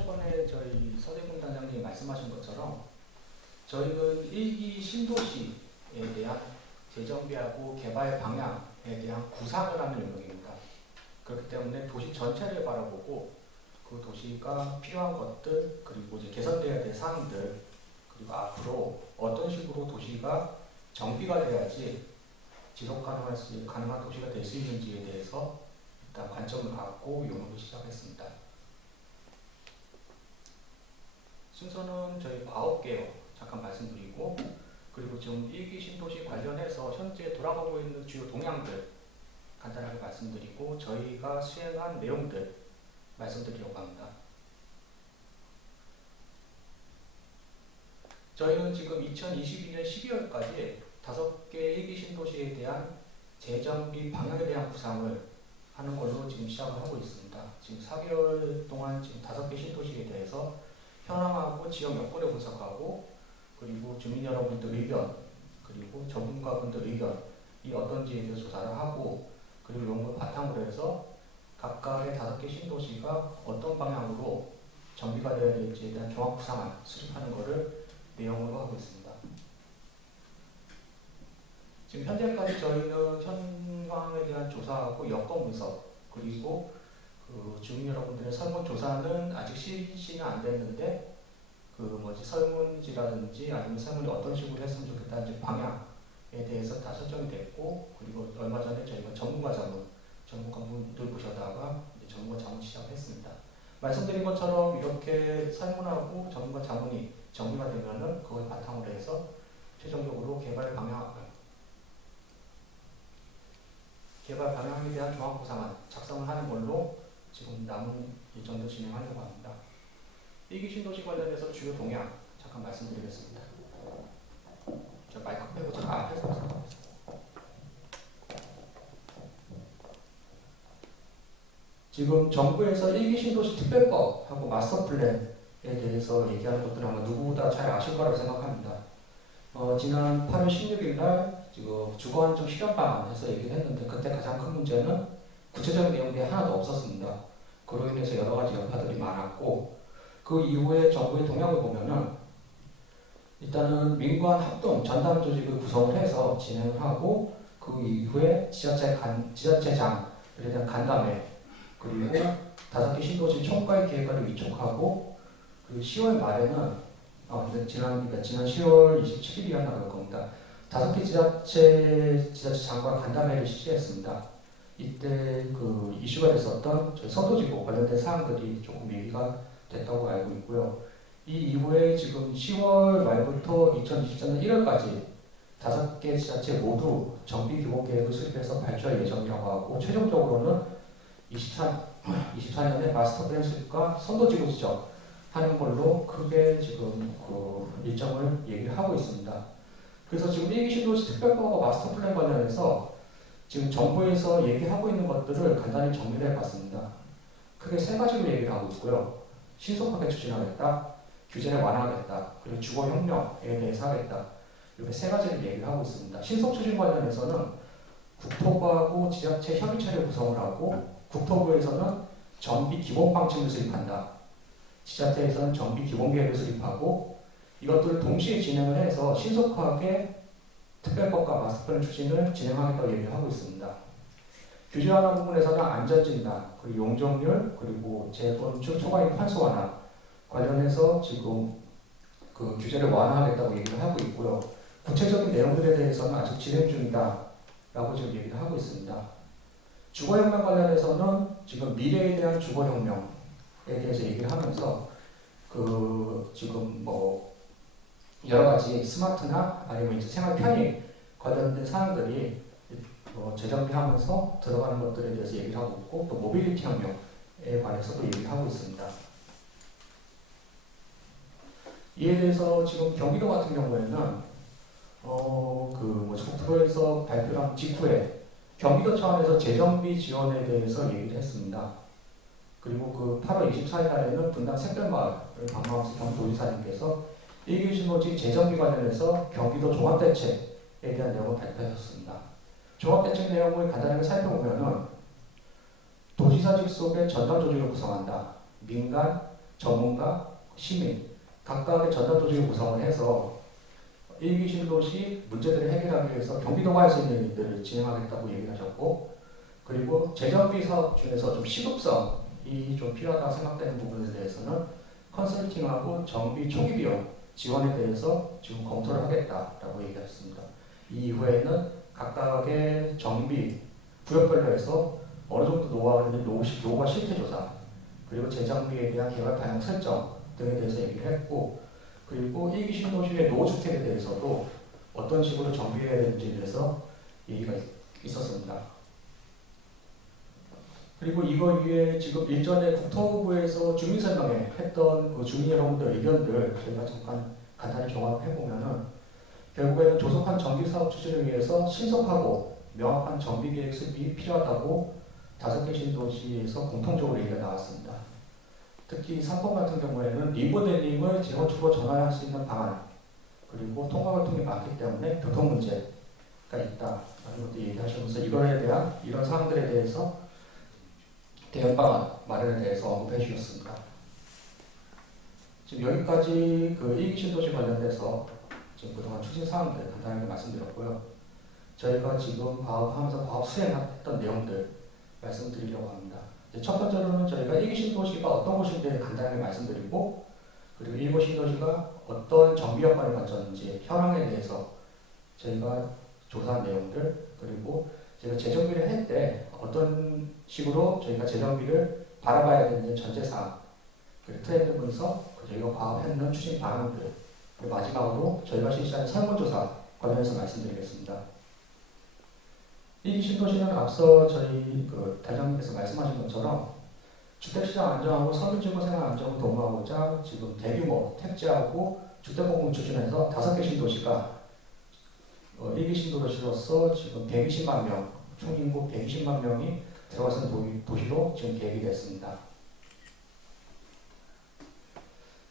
초반에 저희 서대군 단장님이 말씀하신 것처럼 저희는 1기 신도시에 대한 재정비하고 개발 방향에 대한 구상을 하는 영역입니다. 그렇기 때문에 도시 전체를 바라보고 그 도시가 필요한 것들, 그리고 이제 개선돼야 될 사항들, 그리고 앞으로 어떤 식으로 도시가 정비가 돼야지 지속 가능한 도시가 될 수 있는지에 대해서 일단 관점을 갖고 연구를 시작했습니다. 순서는 저희 과업 개요 잠깐 말씀드리고, 그리고 지금 1기 신도시 관련해서 현재 돌아가고 있는 주요 동향들 간단하게 말씀드리고 저희가 수행한 내용들 말씀드리려고 합니다. 저희는 지금 2022년 12월까지 5개 1기 신도시에 대한 재정비 방향에 대한 구상을 하는 걸로 지금 시작을 하고 있습니다. 지금 4개월 동안 지금 5개 신도시에 대해서 현황하고 지역 여건을 분석하고, 그리고 주민 여러분들 의견, 그리고 전문가분들 의견이 어떤지에 대해서 조사를 하고, 그리고 이런 걸 바탕으로 해서 각각의 5개 신도시가 어떤 방향으로 정비가 되어야 될지에 대한 종합 구상안 수립하는 것을 내용으로 하고 있습니다. 지금 현재까지 저희는 현황에 대한 조사하고 여건 분석, 그리고 주민 여러분들의 설문조사는 아직 실시는 안 됐는데 설문지라든지 아니면 설문이 어떤 식으로 했으면 좋겠다는 방향에 대해서 다 설정이 됐고, 그리고 얼마 전에 저희가 전문가분들 모셔다가 전문가 자문 시작했습니다. 말씀드린 것처럼 이렇게 설문하고 전문가 자문이 정리가 되면은 그걸 바탕으로 해서 최종적으로 개발 방향에 대한 종합구상안 작성을 하는 걸로 지금 남은 일정도 진행하려고 합니다. 1기 신도시 관련해서 주요 동향 잠깐 말씀드리겠습니다. 저 마이크 빼고 잠깐 앞에서 말씀드리겠습니다. 지금 정부에서 1기 신도시 특별법하고 마스터 플랜에 대해서 얘기하는 것들은 아마 누구보다 잘 아실 거라고 생각합니다. 지난 8월 16일 날 지금 주거안정 실현방안에서 얘기를 했는데, 그때 가장 큰 문제는 구체적인 내용들이 하나도 없었습니다. 그로 인해서 여러 가지 여파들이 많았고, 그 이후에 정부의 동향을 보면은 일단은 민관 합동 전담 조직을 구성을 해서 진행을 하고, 그 이후에 지자체장에 대한 간담회, 그리고 5개 신도시 총괄 계획을 위촉하고, 그리고 10월 말에는 지난 10월 27일이었나 그럴 겁니다. 5개 지자체장과 간담회를 실시했습니다. 이때 그 이슈가 됐었던 저희 선도지구 관련된 사항들이 조금 얘기가 됐다고 알고 있고요. 이 이후에 지금 10월 말부터 2024년 1월까지 5개 지자체 모두 정비 규모 계획을 수립해서 발표할 예정이라고 하고, 최종적으로는 24년에 마스터 플랜 수립과 선도지구 지정하는 걸로 크게 지금 그 일정을 얘기를 하고 있습니다. 그래서 지금 1기 신도시 특별법과 마스터 플랜 관련해서 지금 정부에서 얘기하고 있는 것들을 간단히 정리를 해봤습니다. 크게 3가지로 얘기를 하고 있고요. 신속하게 추진하겠다, 규제를 완화하겠다, 그리고 주거혁명에 대해서 하겠다. 이렇게 3가지를 얘기를 하고 있습니다. 신속 추진 관련해서는 국토부하고 지자체 협의체를 구성을 하고, 국토부에서는 정비 기본 방침을 수립한다. 지자체에서는 정비 기본 계획을 수립하고, 이것들을 동시에 진행을 해서 신속하게 특별법과 마스터플랜 추진을 진행하겠다고 얘기를 하고 있습니다. 규제 완화 부분에서는 안전진단, 그리고 용적률, 그리고 재건축 초과이익 환수 완화 관련해서 지금 그 규제를 완화하겠다고 얘기를 하고 있고요. 구체적인 내용들에 대해서는 아직 진행 중이다라고 지금 얘기를 하고 있습니다. 주거혁명 관련해서는 지금 미래에 대한 주거혁명에 대해서 얘기를 하면서 지금 여러 가지 스마트나 아니면 이제 생활 편의 관련된 사항들이 재정비하면서 들어가는 것들에 대해서 얘기를 하고 있고, 또 모빌리티 혁명에 관해서도 얘기를 하고 있습니다. 이에 대해서 지금 경기도 같은 경우에는 국토부에서 발표한 직후에 경기도 차원에서 재정비 지원에 대해서 얘기를 했습니다. 그리고 그 8월 24일 날에는 분당 샛별마을을 방문하면서 경도지사님께서 1기 신도시 재정비 관련해서 경기도 종합대책에 대한 내용을 발표하셨습니다. 종합대책 내용을 간단하게 살펴보면은 도지사직 속에 전담 조직을 구성한다. 민간, 전문가, 시민 각각의 전담 조직을 구성을 해서 일기 신도시 문제들을 해결하기 위해서 경비도가 할 수 있는 일들을 진행하겠다고 얘기를 하셨고, 그리고 재정비 사업 중에서 좀 시급성이 좀 필요하다고 생각되는 부분에 대해서는 컨설팅하고 정비 초기 비용 지원에 대해서 지금 검토를 하겠다라고 얘기하셨습니다. 이 이후에는 각각의 정비 구역별로 해서 어느 정도 노하우가 있는 노후화 실태 조사, 그리고 재정비에 대한 개발 방향 설정 등에 대해서 얘기를 했고, 그리고 일기 신도시의 노후주택에 대해서도 어떤 식으로 정비해야 되는지에 대해서 얘기가 있었습니다. 그리고 이거 위에 지금 일전에 국토부에서 주민설명회 했던 그 주민 여러분들 의견들 저희가 잠깐 간단히 종합해보면은 결국에는 조속한 정비사업 추진을 위해서 신속하고 명확한 정비계획 수립이 필요하다고 5개 신도시에서 공통적으로 얘기가 나왔습니다. 특히 3번 같은 경우에는 리모델링을 재건축으로 전환할 수 있는 방안, 그리고 통과교통이 많기 때문에 교통 문제가 있다라는 것도 얘기하시면서 이거에 대한 이런 사항들에 대해서 대응 방안 마련에 대해서 언급해 주셨습니다. 지금 여기까지 그 일기 신도시 관련돼서 지금 그동안 추진 사항들 간단하게 말씀드렸고요. 저희가 지금 과업하면서 과업 수행했던 내용들 말씀드리려고 합니다. 첫 번째로는 저희가 일기 신도시가 어떤 곳인지 간단하게 말씀드리고, 그리고 일기 신도시가 어떤 정비 역할을 가졌는지 현황에 대해서 저희가 조사한 내용들, 그리고 제가 재정비를 할 때 어떤 식으로 저희가 재정비를 바라봐야 되는 전제사항, 그리고 트렌드 분석, 저희가 과업했는 추진 방향들, 그리고 마지막으로 저희가 실시하는 설문조사 관련해서 말씀드리겠습니다. 이 신도시는 앞서 저희 대장님께서 말씀하신 것처럼 주택시장 안정하고 서민주거 생활 안정을 도모하고자 지금 대규모 택지하고 주택공급 추진해서 5개 신도시가 일기 신도시로서 지금 120만 명, 총 인구 120만 명이 들어가는 도시로 지금 계획이 됐습니다.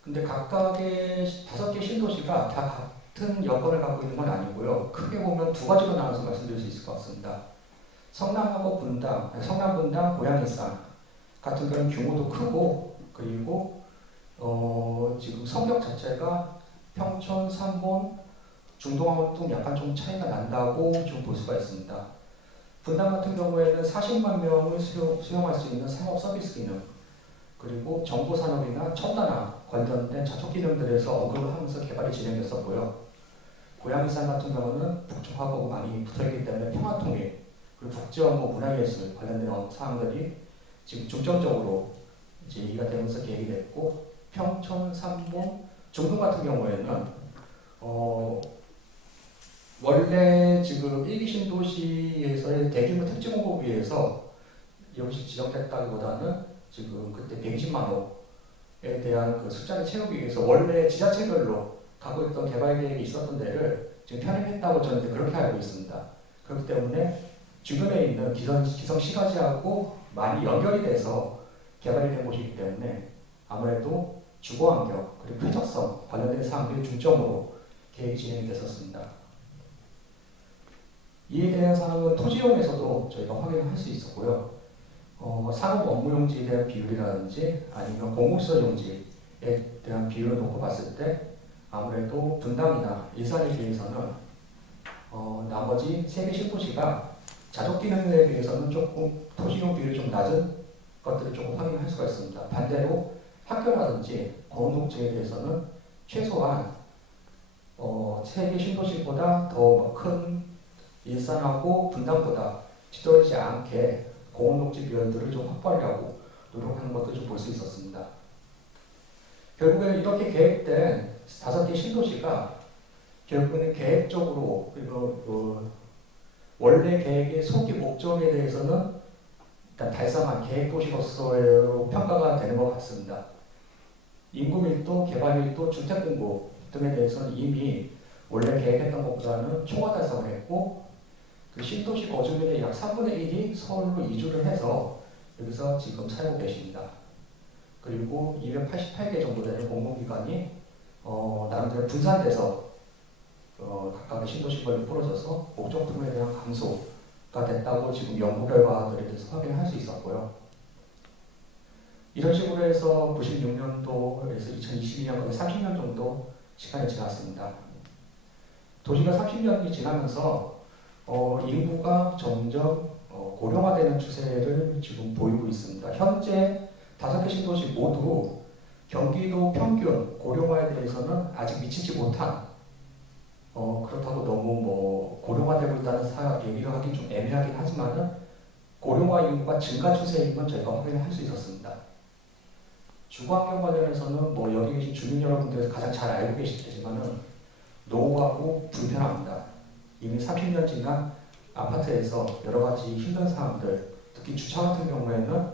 근데 각각의 5개 신도시가 다 같은 여건을 갖고 있는 건 아니고요. 크게 보면 2가지로 나눠서 말씀드릴 수 있을 것 같습니다. 성남하고 분당, 성남 분당, 고양 일산 같은 경우는 규모도 크고, 그리고 지금 성격 자체가 평촌, 삼본, 중동하고 좀 약간 좀 차이가 난다고 좀 볼 수가 있습니다. 분당 같은 경우에는 40만 명을 수용할 수 있는 상업 서비스 기능, 그리고 정보산업이나 첨단화 관련된 자촉 기능들에서 언급을 하면서 개발이 진행됐었고요. 고양이산 같은 경우는 북쪽하고 많이 붙어있기 때문에 평화통일, 그리고 국제업무 문화예술 관련된 사항들이 지금 중점적으로 이제 얘기가 되면서 계획이 됐고, 평촌, 삼본, 중동 같은 경우에는 원래 지금 일기 신도시에서의 대규모 택지 공급을 위해서 여기서 지정됐다기보다는 지금 그때 120만 호에 대한 그 숫자를 채우기 위해서 원래 지자체별로 갖고 있던 개발 계획이 있었던 데를 지금 편입했다고 저는 그렇게 알고 있습니다. 그렇기 때문에 주변에 있는 기성 시가지하고 많이 연결이 돼서 개발이 된 곳이기 때문에 아무래도 주거환경 그리고 쾌적성 관련된 사항들이 중점으로 계획이 진행이 됐었습니다. 이에 대한 사항은 토지용에서도 저희가 확인할 수 있었고요. 산업 업무용지에 대한 비율이라든지 아니면 공공시설 용지에 대한 비율을 놓고 봤을 때 아무래도 분당이나 일산에 비해서는 나머지 3개 신도시가 자족 기능에 비해서는 조금 토지용 비율이 좀 낮은 것들을 조금 확인할 수가 있습니다. 반대로 학교라든지 공동체에 대해서는 최소한 3개 신도시보다 더 큰 일산하고 분당보다 뒤떨어지지 않게 공동체 비율들을 좀 확보하려고 노력하는 것도 좀 볼 수 있었습니다. 결국에는 이렇게 계획된 5개 신도시가 결국에는 계획적으로 그리고 원래 계획의 소기 목적에 대해서는 일단 달성한 계획도시로서 평가가 되는 것 같습니다. 인구 밀도, 개발 밀도, 주택 공급 등에 대해서는 이미 원래 계획했던 것보다는 초과 달성을 했고, 그 신도시 거주민의 약 3분의 1이 서울로 이주를 해서 여기서 지금 살고 계십니다. 그리고 288개 정도 되는 공공기관이 나름대로 분산돼서 각각의 신도시별로 부러져서 목적품에 대한 감소가 됐다고 지금 연구 결과들에 대해서 확인할 수 있었고요. 이런 식으로 해서 96년도에서 2022년 거의 30년 정도 시간이 지났습니다. 도시가 30년이 지나면서 인구가 점점 고령화되는 추세를 지금 보이고 있습니다. 현재 5개 신도시 모두 경기도 평균 고령화에 대해서는 아직 미치지 못한 그렇다고 너무 뭐 고령화되고 있다는 얘기를 하기 좀 애매하긴 하지만은 고령화 인구가 증가 추세인 건 저희가 확인을 할 수 있었습니다. 주거환경 관련해서는 뭐 여기 계신 주민 여러분들에서 가장 잘 알고 계실 테지만은 노후하고 불편합니다. 이미 30년 지난 아파트에서 여러 가지 힘든 사항들, 특히 주차 같은 경우에는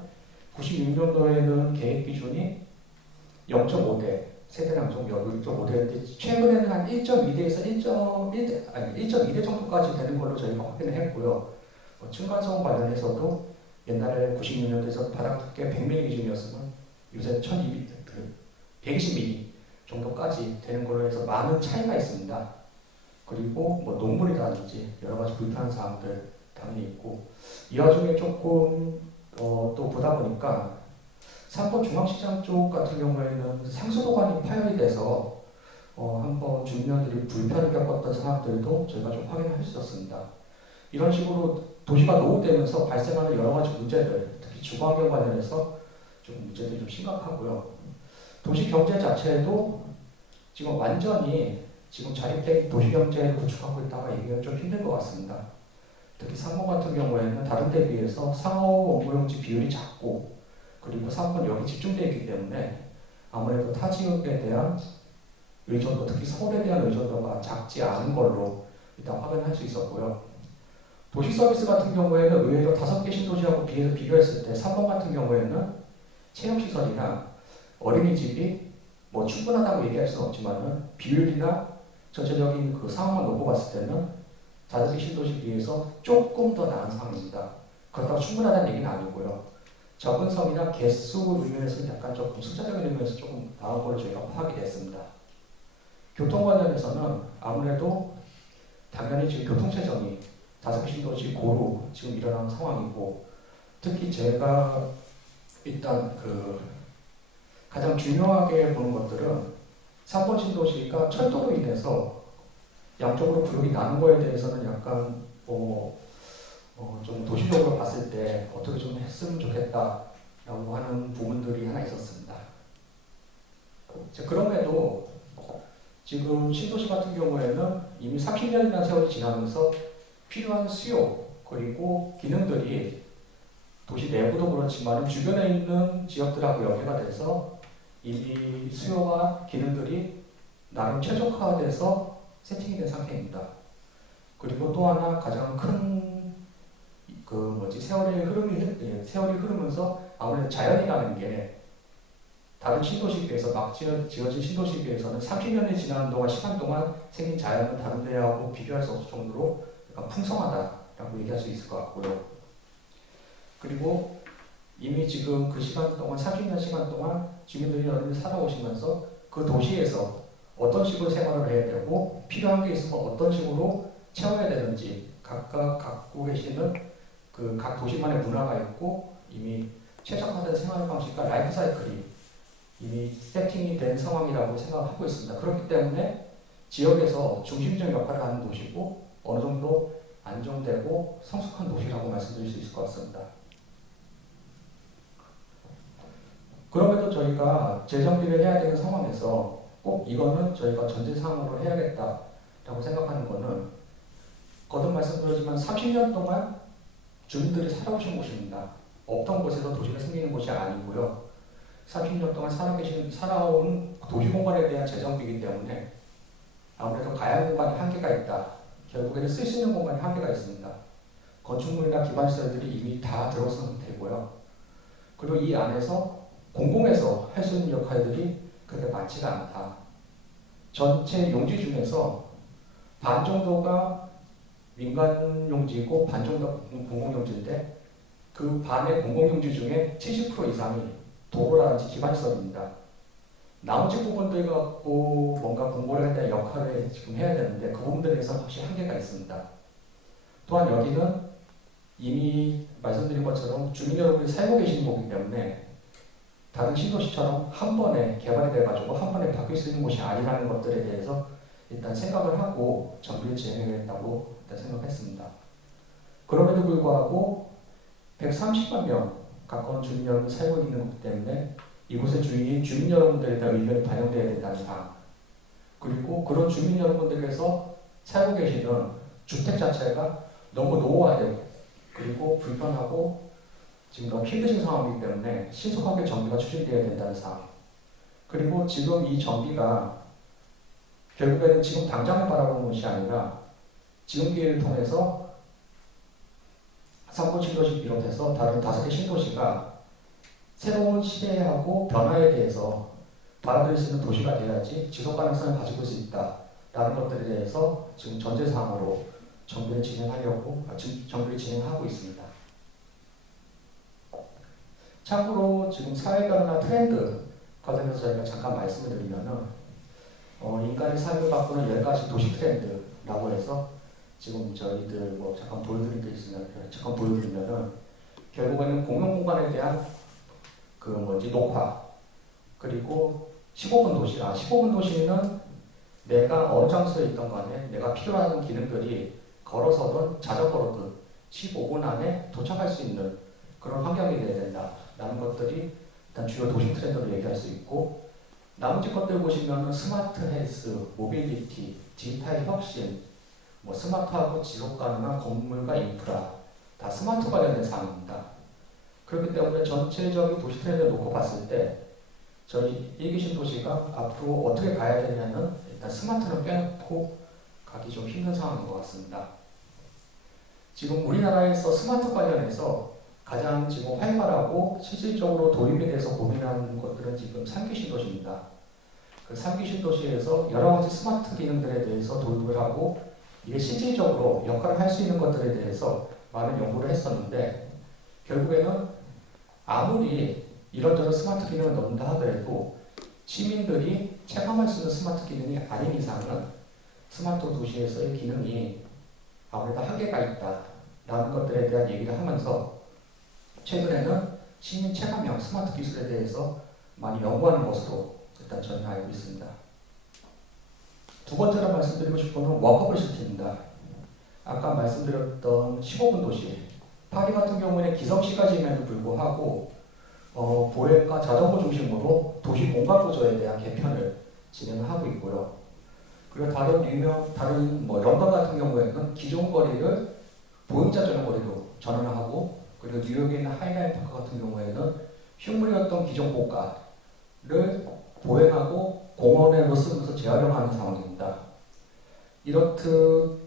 96년도에는 계획 기준이 0.5대, 세대량 좀 0.5대인데 최근에는 한 1.2대에서 1.2대 정도까지 되는 걸로 저희가 확인을 했고요. 층간소음 관련해서도 옛날에 96년도에서 바닥 두께 100mm 기준이었으면 요새 120mm 정도까지 되는 걸로 해서 많은 차이가 있습니다. 그리고 뭐 농물이라든지 여러 가지 불편한 사항들 당연히 있고 이 와중에 조금 또 보다 보니까 3번 중앙시장 쪽 같은 경우에는 상수도관이 파열이 돼서 한번 주민들이 불편을 겪었던 사항들도 저희가 좀 확인할 수 있었습니다. 이런 식으로 도시가 노후되면서 발생하는 여러 가지 문제들, 특히 주거환경 관련해서 좀 문제들이 좀 심각하고요. 도시 경제 자체도 지금 완전히 지금 자립된 도시경제를 구축하고 있다가 얘기가 좀 힘든 것 같습니다. 특히 상호 같은 경우에는 다른 데 비해서 상호 원고용지 비율이 작고 그리고 상호는 여기 집중되어 있기 때문에 아무래도 타 지역에 대한 의존도, 특히 서울에 대한 의존도가 작지 않은 걸로 일단 확인할 수 있었고요. 도시 서비스 같은 경우에는 의외로 5개 신도시하고 비교했을 때 3번 같은 경우에는 체험시설이나 어린이집이 뭐 충분하다고 얘기할 수는 없지만은 비율이나 전체적인 그 상황만 놓고 봤을 때는 5개 신도시에 비해서 조금 더 나은 상황입니다. 그렇다고 충분하다는 얘기는 아니고요. 접근성이나 개수 의미에서 약간 조금 숫자적인 의미에서 조금 나은 걸로 저희가 파악이 됐습니다. 교통 관련해서는 아무래도 당연히 지금 교통체증이 5개 신도시 고루 지금 일어나는 상황이고 특히 제가 일단 가장 중요하게 보는 것들은 3번 신도시가 철도로 인해서 양쪽으로 구역이 나는 거에 대해서는 약간 좀 도시적으로 봤을 때 어떻게 좀 했으면 좋겠다라고 하는 부분들이 하나 있었습니다. 그럼에도 지금 신도시 같은 경우에는 이미 30년이라는 세월이 지나면서 필요한 수요 그리고 기능들이 도시 내부도 그렇지만 주변에 있는 지역들하고 연계가 돼서 이미 수요와 기능들이 나름 최적화돼서 세팅이 된 상태입니다. 그리고 또 하나 가장 큰 세월이 흐르면서 아무래도 자연이라는 게 다른 신도시에 비해서 막 지어진 신도시에 비해서는 30년이 지나는 동안 시간 동안 생긴 자연은 다른 데하고 비교할 수 없을 정도로 약간 풍성하다라고 얘기할 수 있을 것 같고요. 그리고 이미 지금 그 시간 동안 30년 시간 동안 주민들이 여러 살아오시면서 그 도시에서 어떤 식으로 생활을 해야 되고 필요한 게 있으면 어떤 식으로 채워야 되는지 각각 갖고 계시는 그 각 도시만의 문화가 있고 이미 최적화된 생활 방식과 라이프 사이클이 이미 세팅이 된 상황이라고 생각하고 있습니다. 그렇기 때문에 지역에서 중심적 역할을 하는 도시고 어느 정도 안정되고 성숙한 도시라고 말씀드릴 수 있을 것 같습니다. 그럼에도 저희가 재정비를 해야 되는 상황에서 꼭 이거는 저희가 전제사항으로 해야겠다라고 생각하는 거는 거듭 말씀드리지만 30년 동안 주민들이 살아오신 곳입니다. 없던 곳에서 도시가 생기는 곳이 아니고요. 30년 동안 살아온 도시공간에 대한 재정비이기 때문에 아무래도 가야 공간이 한계가 있다. 결국에는 쓸 수 있는 공간이 한계가 있습니다. 건축물이나 기반시설들이 이미 다 들어선 상태고요. 그리고 이 안에서 공공에서 할 수 있는 역할들이 그렇게 많지가 않다. 전체 용지 중에서 반 정도가 민간 용지고 반 정도가 공공용지인데 그 반의 공공용지 중에 70% 이상이 도로라든지 기반시설입니다. 나머지 부분들 갖고 뭔가 공부를 할 때 역할을 지금 해야 되는데 그 부분들에서 확실히 한계가 있습니다. 또한 여기는 이미 말씀드린 것처럼 주민 여러분이 살고 계시는 곳이기 때문에 다른 신도시처럼 한 번에 개발이 돼가지고 한 번에 바뀔 수 있는 곳이 아니라는 것들에 대해서 일단 생각을 하고 정비를 진행했다고 일단 생각했습니다. 그럼에도 불구하고 130만 명 가까운 주민 여러분이 살고 있는 거기 때문에 이곳의 주민 여러분들에 대한 의견이 반영되어야 된다는 사항, 그리고 그런 주민 여러분들께서 살고 계시는 주택 자체가 너무 노후화되고 그리고 불편하고 지금 너무 힘드신 상황이기 때문에 신속하게 정비가 추진되어야 된다는 사항, 그리고 지금 이 정비가 결국에는 지금 당장을 바라보는 것이 아니라 지금 기회를 통해서 3구 신도시 비롯해서 다른 5개 신도시가 새로운 시대하고 변화에 대해서 받아들일 수 있는 도시가 돼야지 지속 가능성을 가지고 있을 수 있다라는 것들에 대해서 지금 전제사항으로 정비를 진행하고 있습니다. 참고로 지금 사회 변화나 트렌드 관련해서 저희가 잠깐 말씀을 드리면은 인간의 삶을 바꾸는 10가지 도시 트렌드라고 해서 지금 저희들 뭐 잠깐 보여드릴 게 있으면 잠깐 보여드리면은 결국에는 공용공간에 대한 녹화, 그리고 15분 도시라 15분 도시는 내가 어느 장소에 있던 간에 내가 필요한 기능들이 걸어서든 자전거로든 15분 안에 도착할 수 있는 그런 환경이 되어야 된다라는 것들이 일단 주요 도시 트렌드로 얘기할 수 있고, 나머지 것들 보시면 스마트 헬스, 모빌리티, 디지털 혁신, 뭐 스마트하고 지속 가능한 건물과 인프라, 다 스마트 관련된 사항입니다. 그렇기 때문에 전체적인 도시 트렌드를 놓고 봤을 때 저희 일기 신도시가 앞으로 어떻게 가야 되냐는 일단 스마트는 빼놓고 가기 좀 힘든 상황인 것 같습니다. 지금 우리나라에서 스마트 관련해서 가장 지금 활발하고 실질적으로 도입에 대해서 고민하는 것들은 지금 3기 신도시입니다. 그 3기 신도시에서 여러 가지 스마트 기능들에 대해서 도입을 하고 이게 실질적으로 역할을 할 수 있는 것들에 대해서 많은 연구를 했었는데, 결국에는 아무리 이런저런 스마트 기능을 넣는다 하더라도 시민들이 체감할 수 있는 스마트 기능이 아닌 이상은 스마트 도시에서의 기능이 아무래도 한계가 있다라는 것들에 대한 얘기를 하면서 최근에는 시민 체감형 스마트 기술에 대해서 많이 연구하는 것으로 일단 저는 알고 있습니다. 두 번째로 말씀드리고 싶은 건 워커블 시티입니다. 아까 말씀드렸던 15분 도시, 파리 같은 경우에는 기성시가지임에도 불구하고 보행과 자전거 중심으로 도시 공간 구조에 대한 개편을 진행을 하고 있고요. 그리고 다른 런던 같은 경우에는 기존 거리를 보행자 전용 거리로 전환을 하고, 그리고 뉴욕에 있는 하이라이트 파크 같은 경우에는 흉물이었던 기존 고가를 보행하고 공원으로 쓰면서 재활용하는 상황입니다. 이렇듯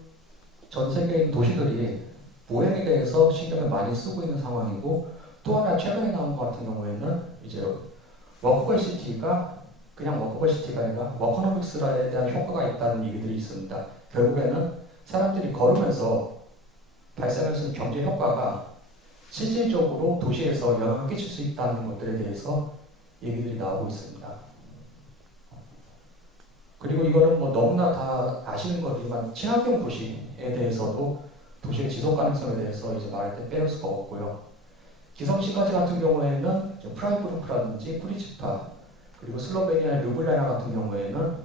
전 세계의 도시들이 보행에 대해서 신경을 많이 쓰고 있는 상황이고, 또 하나 최근에 나온 것 같은 경우에는 이제 워커블 시티가 그냥 워커블 시티가 아니라 워커노믹스에 대한 효과가 있다는 얘기들이 있습니다. 결국에는 사람들이 걸으면서 발생할 수 있는 경제 효과가 실질적으로 도시에서 영향을 끼칠 수 있다는 것들에 대해서 얘기들이 나오고 있습니다. 그리고 이거는 뭐 너무나 다 아시는 거지만 친환경 도시에 대해서도 도시의 지속 가능성에 대해서 이제 말할 때 빼놓을 수가 없고요. 기성시가지 같은 경우에는 프라이부르크라든지 프리츠파, 그리고 슬로베니아의 르블리아나 같은 경우에는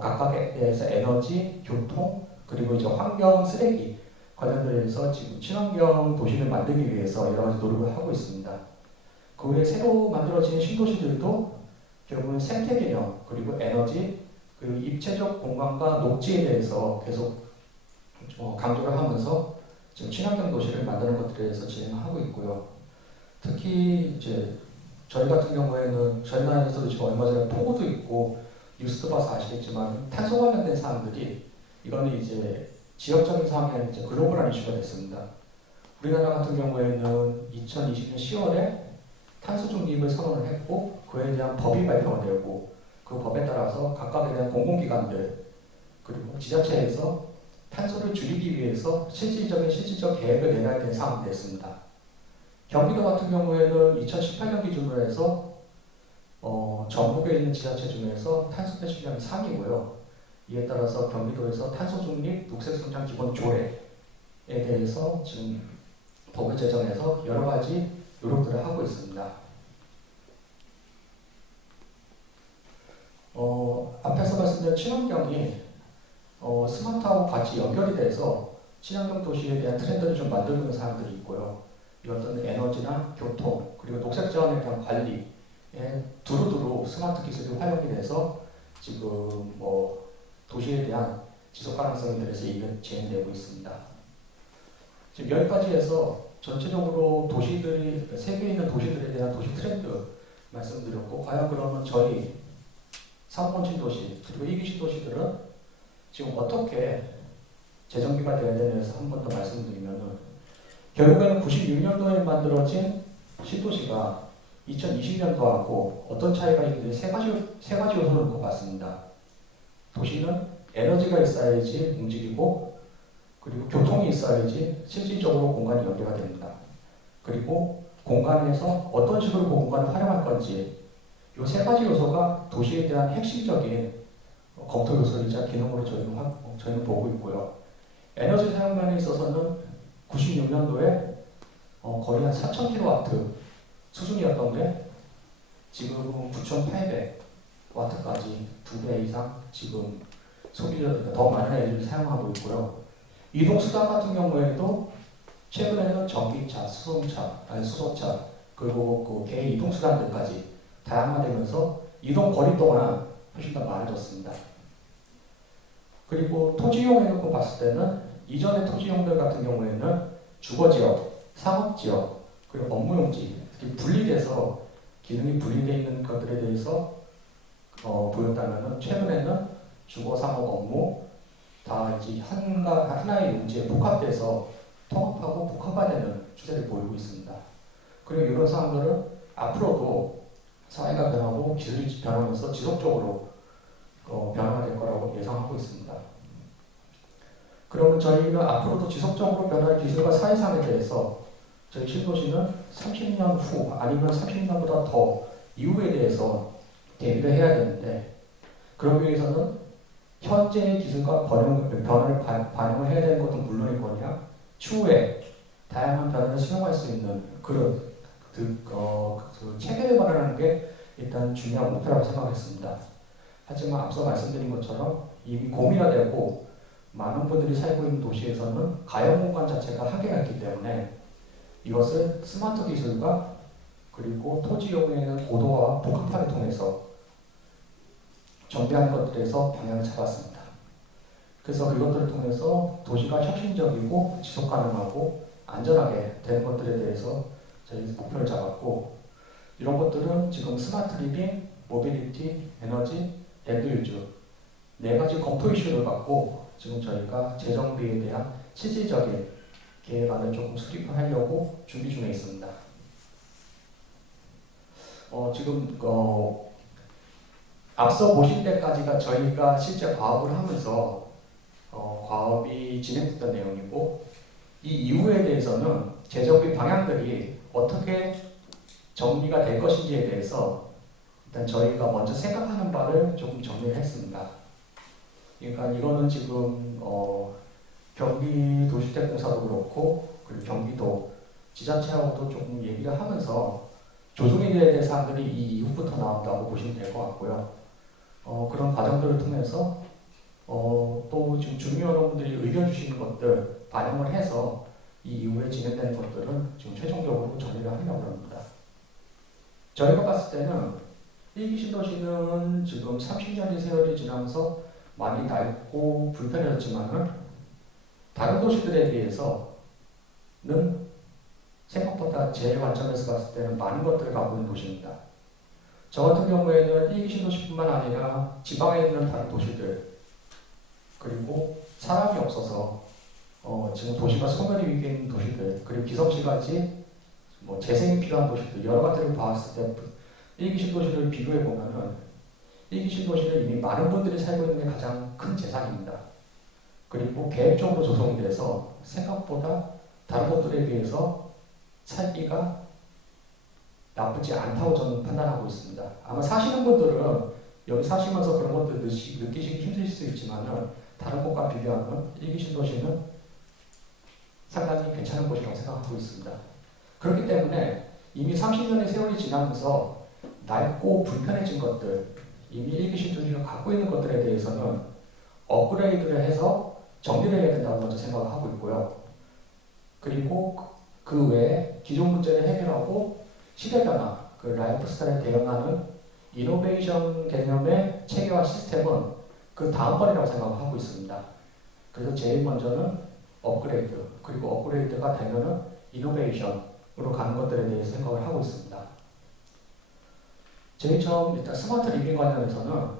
각각에 대해서 에너지, 교통, 그리고 이제 환경, 쓰레기 관련돼서 지금 친환경 도시를 만들기 위해서 여러 가지 노력을 하고 있습니다. 그 외에 새로 만들어진 신도시들도 결국은 생태 개념, 그리고 에너지, 그리고 입체적 공간과 녹지에 대해서 계속 강조를 하면서 지금 친환경 도시를 만드는 것들에 대해서 진행하고 있고요. 특히 이제 저희 같은 경우에는 저희 나라에서도 지금 얼마 전에 폭우도 있고 뉴스도 봐서 아시겠지만 탄소 관련된 사항들이 이거는 이제 지역적인 상황이 아니라 이제 글로벌한 이슈가 됐습니다. 우리나라 같은 경우에는 2020년 10월에 탄소 중립을 선언을 했고 그에 대한 법이 발표가 되고 그 법에 따라서 각각에 대한 공공기관들 그리고 지자체에서 탄소를 줄이기 위해서 실질적 계획을 내놔야 되는 상황이 됐습니다. 경기도 같은 경우에는 2018년 기준으로 해서 전국에 있는 지자체 중에서 탄소 배출량이 3위고요. 이에 따라서 경기도에서 탄소 중립 녹색성장 기본 조례에 대해서 지금 법을 제정해서 여러 가지 노력들을 하고 있습니다. 말씀드린 친환경이 스마트하고 같이 연결이 돼서 친환경 도시에 대한 트렌드를 좀 만들고 있는 사람들이 있고요. 이 어떤 에너지나 교통 그리고 녹색 자원에 대한 관리에 두루두루 스마트 기술이 활용이 돼서 지금 뭐 도시에 대한 지속 가능성에 대해서 얘기가 진행되고 있습니다. 지금 여기까지 해서 전체적으로 도시들이 세계에 있는 도시들에 대한 도시 트렌드 말씀드렸고, 과연 그러면 저희 3번 신도시 그리고 2기 신도시들은 지금 어떻게 재정비가 되어야 되는지 한 번 더 말씀드리면은, 결국에는 96년도에 만들어진 신도시가 2020년도하고 어떤 차이가 있는지 세 가지 요소를 볼 것 같습니다. 도시는 에너지가 있어야지 움직이고, 그리고 교통이 있어야지 실질적으로 공간이 연계가 됩니다. 그리고 공간에서 어떤 식으로 그 공간을 활용할 건지, 이 세 가지 요소가 도시에 대한 핵심적인 검토 요소이자 기능으로 저희는 보고 있고요. 에너지 사용면에 있어서는 96년도에 거의 한 4,000kW 수준이었던 게 지금은 9,800W까지 2배 이상 지금 소비를 더 많은 에너지를 사용하고 있고요. 이동수단 같은 경우에도 최근에는 전기차, 수소차, 그리고 그 개인 이동수단들까지 다양화되면서 이동 거리 동안 훨씬 더 많아졌습니다. 그리고 토지용 해놓고 봤을 때는 이전의 토지용들 같은 경우에는 주거지역, 상업지역, 그리고 업무용지 이렇게 분리돼서 기능이 분리되어 있는 것들에 대해서 보였다면, 최근에는 주거, 상업, 업무 다 이제 하나의 용지에 복합돼서 통합하고 복합화되는 추세를 보이고 있습니다. 그리고 이런 사항들은 앞으로도 사회가 변하고 기술이 변하면서 지속적으로 변화가 될 거라고 예상하고 있습니다. 그러면 저희는 앞으로도 지속적으로 변할 기술과 사회상에 대해서 저희 신도시는 30년 후 아니면 30년보다 더 이후에 대해서 대비를 해야 되는데, 그러기 위해서는 현재의 기술과 변화를 반영을 해야 되는 것도 물론이거니와 추후에 다양한 변화를 수용할 수 있는 그런 체계를 마련하는 게 일단 중요한 목표라고 생각했습니다. 하지만 앞서 말씀드린 것처럼 이미 고민화되고 많은 분들이 살고 있는 도시에서는 가용 공간 자체가 한계가 있기 때문에 이것을 스마트 기술과 그리고 토지 이용에 있는 고도화와 복합화를 통해서 정비하는 것들에서 방향을 잡았습니다. 그래서 그것들을 통해서 도시가 혁신적이고 지속 가능하고 안전하게 되는 것들에 대해서 저희 목표를 잡았고, 이런 것들은 지금 스마트 리빙, 모빌리티, 에너지, 랜드유즈 네 가지 검토 이슈를 갖고 지금 저희가 재정비에 대한 실질적인 계획안을 조금 수립하려고 준비 중에 있습니다. 지금 앞서 보실 때까지가 저희가 실제 과업을 하면서 과업이 진행됐던 내용이고, 이 이후에 대해서는 재정비 방향들이 어떻게 정리가 될 것인지에 대해서 일단 저희가 먼저 생각하는 바를 조금 정리를 했습니다. 그러니까 이거는 지금 경기도시택공사도 그렇고, 그리고 경기도 지자체하고도 조금 얘기를 하면서 조정이 돼야 될 사항들이 이 이후부터 나온다고 보시면 될 것 같고요. 그런 과정들을 통해서 또 지금 주민 여러분들이 의견 주시는 것들 반영을 해서 이 이후에 진행되는 것들은 지금 최종적으로 정리를 하려고 합니다. 저희가 봤을 때는 1기 신도시는 지금 30년의 세월이 지나면서 많이 낡고 불편해졌지만은 다른 도시들에 비해서는 생각보다 제 관점에서 봤을 때는 많은 것들을 갖고 있는 도시입니다. 저 같은 경우에는 1기 신도시뿐만 아니라 지방에 있는 다른 도시들, 그리고 사람이 없어서 지금 도시가 소멸이 위기에 있는 도시들, 그리고 기성시까지 재생이 필요한 도시들, 여러 가지를 봤을 때 1기 신도시를 비교해 보면은 1기 신도시는 이미 많은 분들이 살고 있는 게 가장 큰 재산입니다. 그리고 계획적으로 조성이 돼서 생각보다 다른 곳들에 비해서 살기가 나쁘지 않다고 저는 판단하고 있습니다. 아마 사시는 분들은 여기 사시면서 그런 것들 느끼시기 힘드실 수 있지만은 다른 곳과 비교하면 1기 신도시는 상당히 괜찮은 곳이라고 생각하고 있습니다. 그렇기 때문에 이미 30년의 세월이 지나면서 낡고 불편해진 것들, 이미 일기 신도시가 갖고 있는 것들에 대해서는 업그레이드를 해서 정비를 해야 된다고 먼저 생각을 하고 있고요. 그리고 그 외에 기존 문제를 해결하고 시대 변화, 그 라이프 스타일에 대응하는 이노베이션 개념의 체계화 시스템은 그 다음번이라고 생각을 하고 있습니다. 그래서 제일 먼저는 업그레이드, 그리고 업그레이드가 되면은 이노베이션으로 가는 것들에 대해서 생각을 하고 있습니다. 제일 처음 일단 스마트 리빙 관련해서는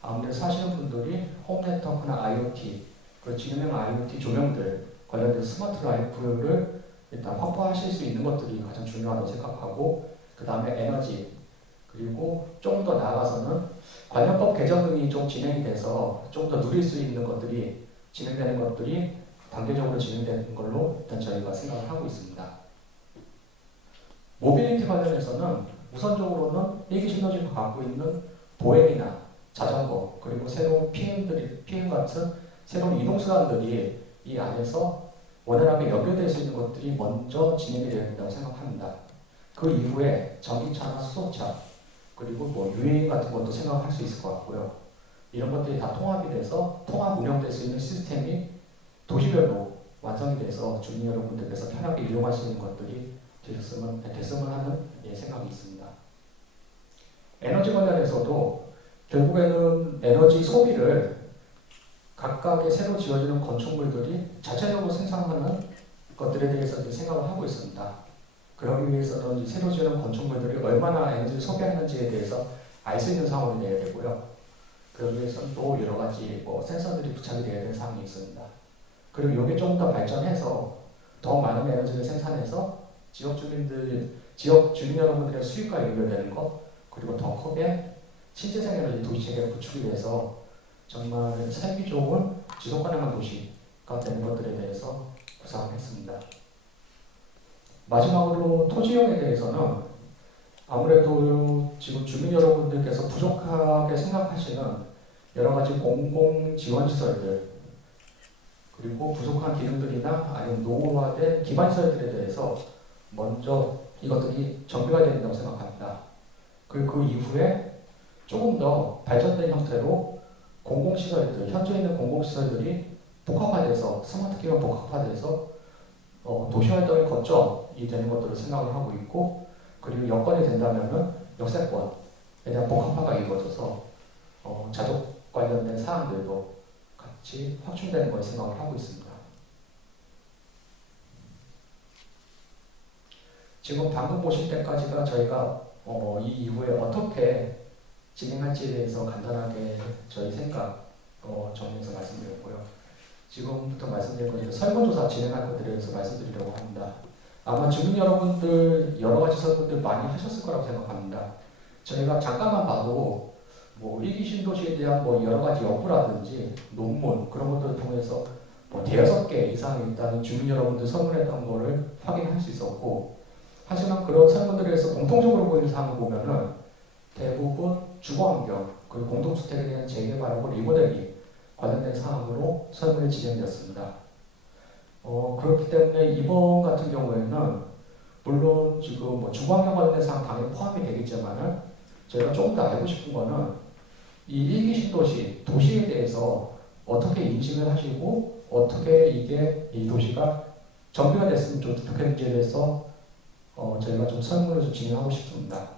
아무래도 사시는 분들이 홈 네트워크나 IoT, 그 지능형 IoT 조명들 관련된 스마트 라이프를 일단 확보하실 수 있는 것들이 가장 중요하다고 생각하고, 그 다음에 에너지, 그리고 좀 더 나아가서는 관련법 개정 등이 좀 진행이 돼서 좀 더 누릴 수 있는 것들이 진행되는 것들이 단계적으로 진행되는 걸로 일단 저희가 생각을 하고 있습니다. 모빌리티 관련해서는 우선적으로는 일기 신도시가 갖고 있는 보행이나 자전거, 그리고 새로운 PM 같은 새로운 이동수단들이 이 안에서 원활하게 연결될 수 있는 것들이 먼저 진행이 되어야 된다고 생각합니다. 그 이후에 전기차나 수소차, 그리고 뭐 유해인 같은 것도 생각할 수 있을 것 같고요. 이런 것들이 다 통합이 돼서 통합 운영될 수 있는 시스템이 도시별로 완성이 돼서 주민 여러분들께서 편하게 이용할 수 있는 것들이 됐으면 하는 생각이 있습니다. 에너지 관련해서도 결국에는 에너지 소비를 각각의 새로 지어지는 건축물들이 자체적으로 생산하는 것들에 대해서 생각을 하고 있습니다. 그러기 위해서는 새로 지어지는 건축물들이 얼마나 에너지를 소비하는지에 대해서 알 수 있는 상황이 되어야 되고요. 그러기 위해서는 또 여러 가지 센서들이 부착이 되어야 되는 상황이 있습니다. 그리고 이게 좀 더 발전해서 더 많은 에너지를 생산해서 지역 주민 여러분들의 수익과 연결되는 것, 그리고 더 크게 신재생 에너지 도시체계가 구축이 돼서 정말 살기 좋은 지속 가능한 도시가 되는 것들에 대해서 구상을 했습니다. 마지막으로 토지용에 대해서는 아무래도 지금 주민 여러분들께서 부족하게 생각하시는 여러 가지 공공 지원 시설들, 그리고 부족한 기능들이나 아니면 노후화된 기반 시설들에 대해서 먼저 이것들이 정비가 된다고 생각합니다. 그리고 그 이후에 조금 더 발전된 형태로 공공시설들, 현재 있는 공공시설들이 복합화돼서 스마트 기반 복합화돼서 도시활동의 거점이 되는 것들을 생각을 하고 있고, 그리고 여건이 된다면은 역세권에 대한 복합화가 이루어져서 자족 관련된 사항들도 같이 확충되는 걸 생각을 하고 있습니다. 지금 방금 보실 때까지가 저희가 이 이후에 어떻게 진행할지에 대해서 간단하게 저희 생각 정리해서 말씀드렸고요. 지금부터 말씀드린 것처럼 설문조사 진행할 것들에 대해서 말씀드리려고 합니다. 아마 주민 여러분들 여러 가지 설문들 많이 하셨을 거라고 생각합니다. 저희가 잠깐만 봐도 일기 신도시에 대한 여러 가지 연구라든지 논문 그런 것들을 통해서 5개 이상 일단은 주민 여러분들 설문했던 거를 확인할 수 있었고, 하지만 그런 설문들에서 공통적으로 보이는 사항을 보면은 대부분 주거환경, 그리고 공동주택에 대한 재개발하고 리모델링 관련된 사항으로 설문이 진행되었습니다. 그렇기 때문에 이번 같은 경우에는 물론 지금 주거환경 관련된 사항 당연히 포함이 되겠지만은 저희가 조금 더 알고 싶은 거는 이 일기 신도시, 도시에 대해서 어떻게 인식을 하시고 어떻게 이 도시가 정비가 됐으면 좋겠는지에 대해서 저희가 좀 설문을 좀 진행하고 싶습니다.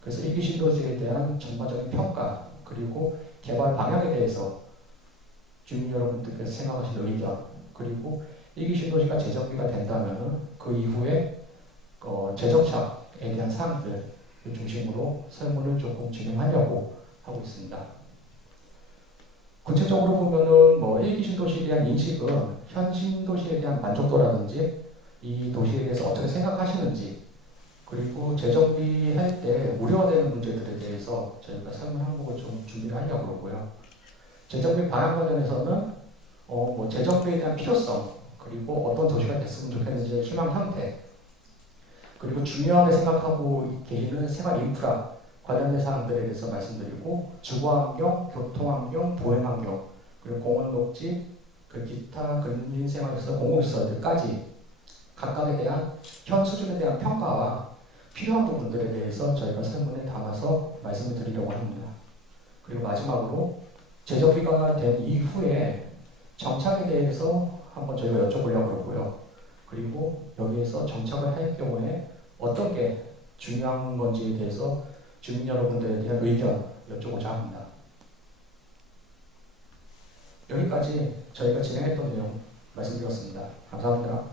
그래서 일기 신도시에 대한 전반적인 평가, 그리고 개발 방향에 대해서 주민 여러분들께서 생각하시는 의견, 그리고 일기 신도시가 재정비가 된다면 그 이후에 재정착에 대한 사항들을 중심으로 설문을 조금 진행하려고 하고 있습니다. 구체적으로 보면은 일기 신도시에 대한 인식은 현 신도시에 대한 만족도라든지 이 도시에 대해서 어떻게 생각하시는지, 그리고 재정비할 때 우려되는 문제들에 대해서 저희가 설문 항목을 좀 준비를 하려고 그러고요. 재정비 방향 관련해서는 재정비에 대한 필요성, 그리고 어떤 도시가 됐으면 좋겠는지의 희망 형태, 그리고 중요하게 생각하고 계시는 생활 인프라 관련된 사항들에 대해서 말씀드리고, 주거환경, 교통환경, 보행환경, 그리고 공원 녹지, 기타 근민생활에서 공공시설들까지 각각에 대한 현 수준에 대한 평가와 필요한 부분들에 대해서 저희가 설문에 담아서 말씀을 드리려고 합니다. 그리고 마지막으로 제적기가 된 이후에 정착에 대해서 한번 저희가 여쭤보려고 그러고요. 그리고 여기에서 정착을 할 경우에 어떤 게 중요한 건지에 대해서 주민 여러분들에 대한 의견 여쭤보자 합니다. 여기까지 저희가 진행했던 내용 말씀드렸습니다. 감사합니다.